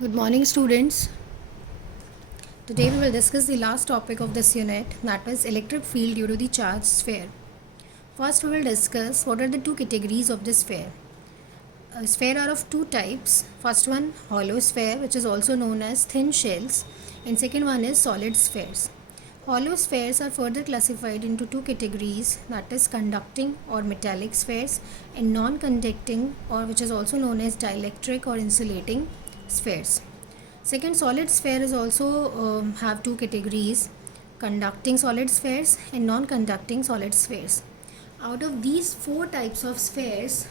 Good morning, students. Today we will discuss the last topic of this unit, that is electric field due to the charged sphere. First, we will discuss what are the two categories of this sphere. A sphere are of two types. First one, hollow sphere, which is also known as thin shells, and second one is solid spheres. Hollow spheres are further classified into two categories, that is conducting or metallic spheres and non-conducting, or which is also known as dielectric or insulating spheres. Second, solid sphere is also have two categories, conducting solid spheres and non-conducting solid spheres. Out of these four types of spheres,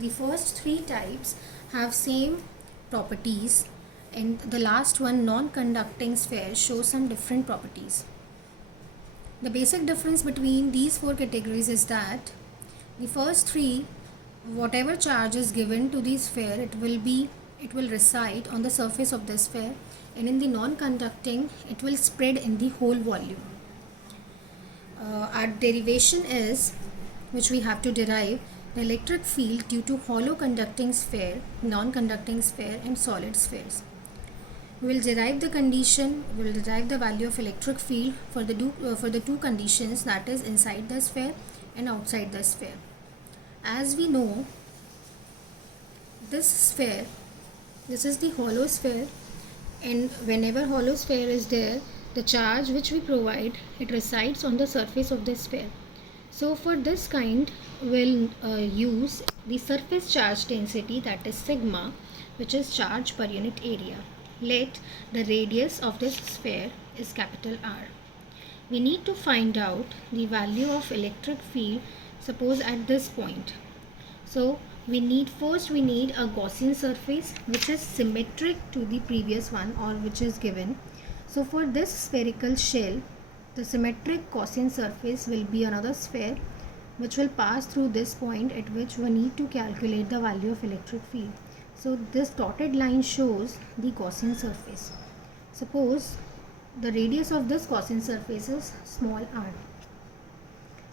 the first three types have same properties, and the last one, non-conducting sphere, shows some different properties. The basic difference between these four categories is that the first three, whatever charge is given to the sphere, it will reside on the surface of the sphere, and in the non-conducting it will spread in the whole volume. Our derivation is, which we have to derive, the electric field due to hollow conducting sphere, non-conducting sphere and solid spheres. We will derive the condition, we will derive the value of electric field for the two conditions, that is inside the sphere and outside the sphere. As we know, this sphere, this is the hollow sphere, and whenever hollow sphere is there, the charge which we provide, it resides on the surface of the sphere. So for this kind, we'll use the surface charge density, that is sigma, which is charge per unit area. Let the radius of this sphere is capital R. We need to find out the value of electric field, suppose at this point. So we need a Gaussian surface which is symmetric to the previous one, or which is given. So for this spherical shell, the symmetric Gaussian surface will be another sphere which will pass through this point, at which we need to calculate the value of electric field. So this dotted line shows the Gaussian surface. Suppose the radius of this Gaussian surface is small r.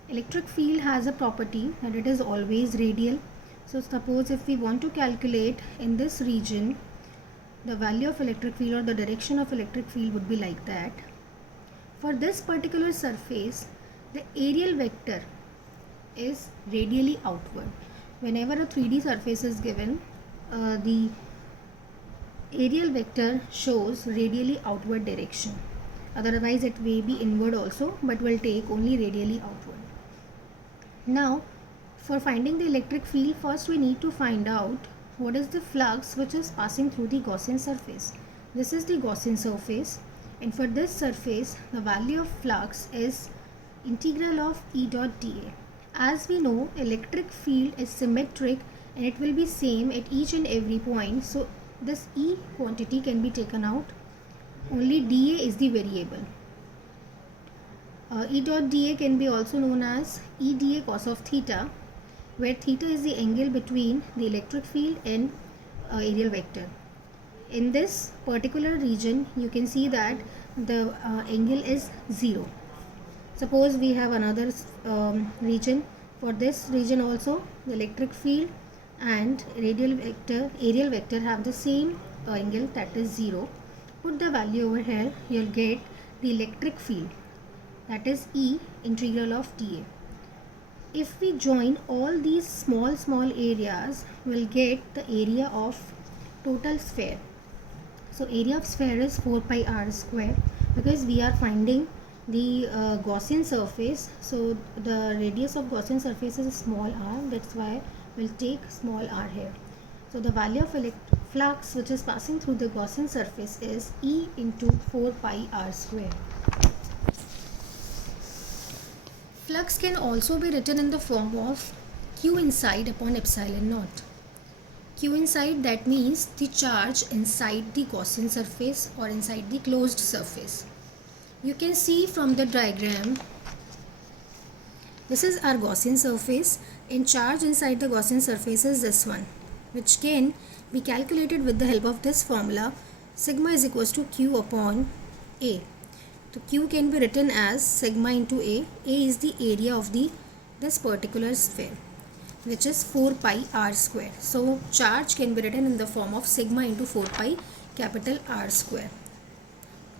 Electric field has a property that it is always radial. So suppose if we want to calculate in this region, the value of electric field or the direction of electric field would be like that. For this particular surface, the areal vector is radially outward. Whenever a 3D surface is given, the areal vector shows radially outward direction. Otherwise it may be inward also, but will take only radially outward. Now, for finding the electric field, first we need to find out what is the flux which is passing through the Gaussian surface. This is the Gaussian surface, and for this surface the value of flux is integral of E dot dA. As we know, electric field is symmetric and it will be same at each and every point, so this E quantity can be taken out. Only dA is the variable. E dot dA can be also known as E dA cos of theta, where theta is the angle between the electric field and areal vector. In this particular region, you can see that the angle is 0. Suppose we have another region. For this region also, the electric field and areal vector have the same angle, that is 0. Put the value over here, you'll get the electric field, that is E integral of dA. If we join all these small areas, we'll get the area of total sphere. So area of sphere is 4 pi r square, because we are finding the Gaussian surface. So the radius of Gaussian surface is small r, that's why we'll take small r here. So the value of flux which is passing through the Gaussian surface is E into 4 pi r square. Flux can also be written in the form of Q inside upon epsilon naught. Q inside, that means the charge inside the Gaussian surface or inside the closed surface. You can see from the diagram, this is our Gaussian surface, and charge inside the Gaussian surface is this one, which can be calculated with the help of this formula, sigma is equals to Q upon A. So Q can be written as sigma into A. A is the area of this particular sphere. which is 4 pi r square. So charge can be written in the form of sigma into 4 pi capital R square.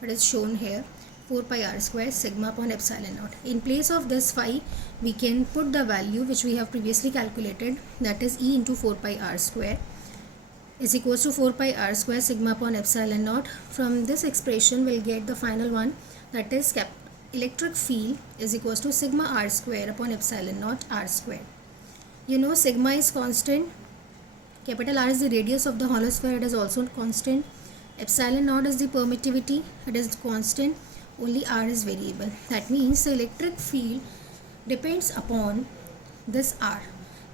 It is shown here, 4 pi r square sigma upon epsilon naught. In place of this phi, we can put the value which we have previously calculated, that is E into 4 pi r square is equals to 4 pi r square sigma upon epsilon naught. From this expression we'll get the final one, that is electric field is equals to sigma r square upon epsilon naught r square. You know sigma is constant, capital R is the radius of the hollow sphere, it is also constant. Epsilon naught is the permittivity, it is constant, only R is variable. That means the electric field depends upon this R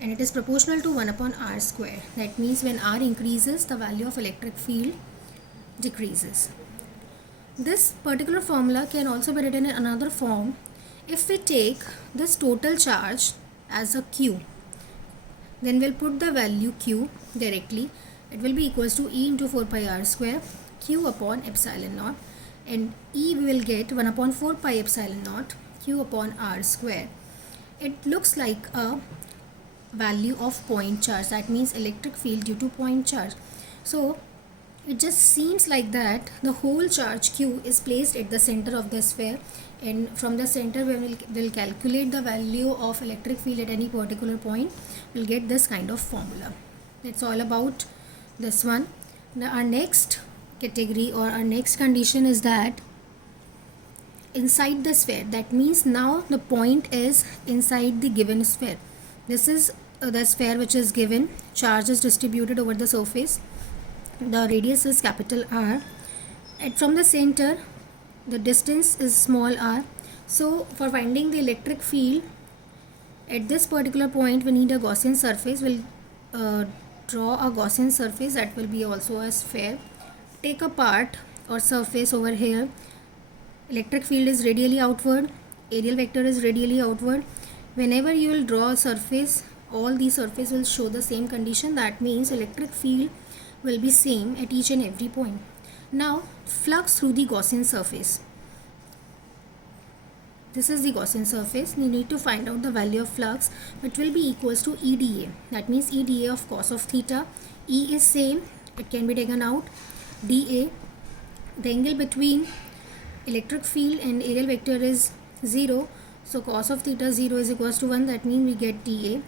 and it is proportional to 1 upon R square. That means when R increases, the value of electric field decreases. This particular formula can also be written in another form. If we take this total charge as a Q, then we'll put the value Q directly. It will be equals to E into 4 pi r square Q upon epsilon naught, and E we will get 1 upon 4 pi epsilon naught Q upon r square. It looks like a value of point charge, that means electric field due to point charge. So it just seems like that the whole charge Q is placed at the center of the sphere, and from the center we will calculate the value of electric field at any particular point. We'll get this kind of formula. That's all about this one. Now our next category or our next condition is that inside the sphere, that means now the point is inside the given sphere. This is the sphere which is given, charge is distributed over the surface, the radius is capital R, and from the center the distance is small r. So for finding the electric field at this particular point, we need a Gaussian surface. We'll draw a Gaussian surface that will be also a sphere. Take a part or surface over here. Electric field is radially outward, areal vector is radially outward. Whenever you will draw a surface, all these surfaces will show the same condition. That means electric field will be same at each and every point. Now flux through the Gaussian surface. This is the Gaussian surface. You need to find out the value of flux, which will be equals to EdA. That means EdA of cos of theta. E is same, it can be taken out. dA, the angle between electric field and areal vector is 0. So cos of theta 0 is equals to 1. That means we get dA.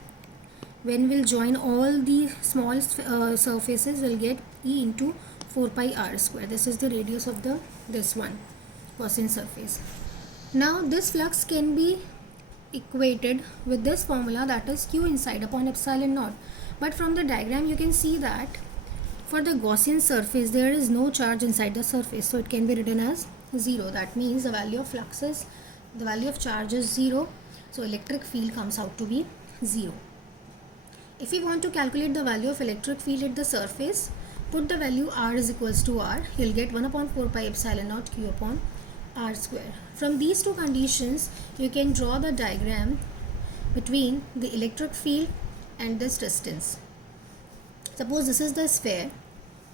When we'll join all the small surfaces, we'll get E into 4 pi r square. This is the radius of this one Gaussian surface. Now this flux can be equated with this formula, that is Q inside upon epsilon naught. But from the diagram you can see that for the Gaussian surface there is no charge inside the surface, so it can be written as 0. That means the value of flux is, the value of charge is 0, so electric field comes out to be 0. If we want to calculate the value of electric field at the surface, put the value R is equals to R. You'll get 1 upon 4 pi epsilon naught Q upon R square. From these two conditions, you can draw the diagram between the electric field and this distance. Suppose this is the sphere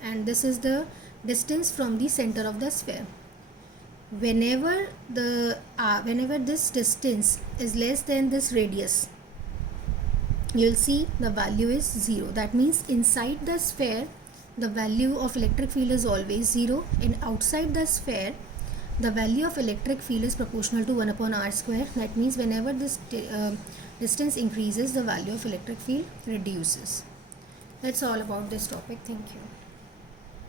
and this is the distance from the center of the sphere. Whenever this distance is less than this radius, you'll see the value is 0. That means inside the sphere the value of electric field is always 0, and outside the sphere the value of electric field is proportional to 1 upon r square. That means whenever this distance increases, the value of electric field reduces. That's all about this topic. Thank you.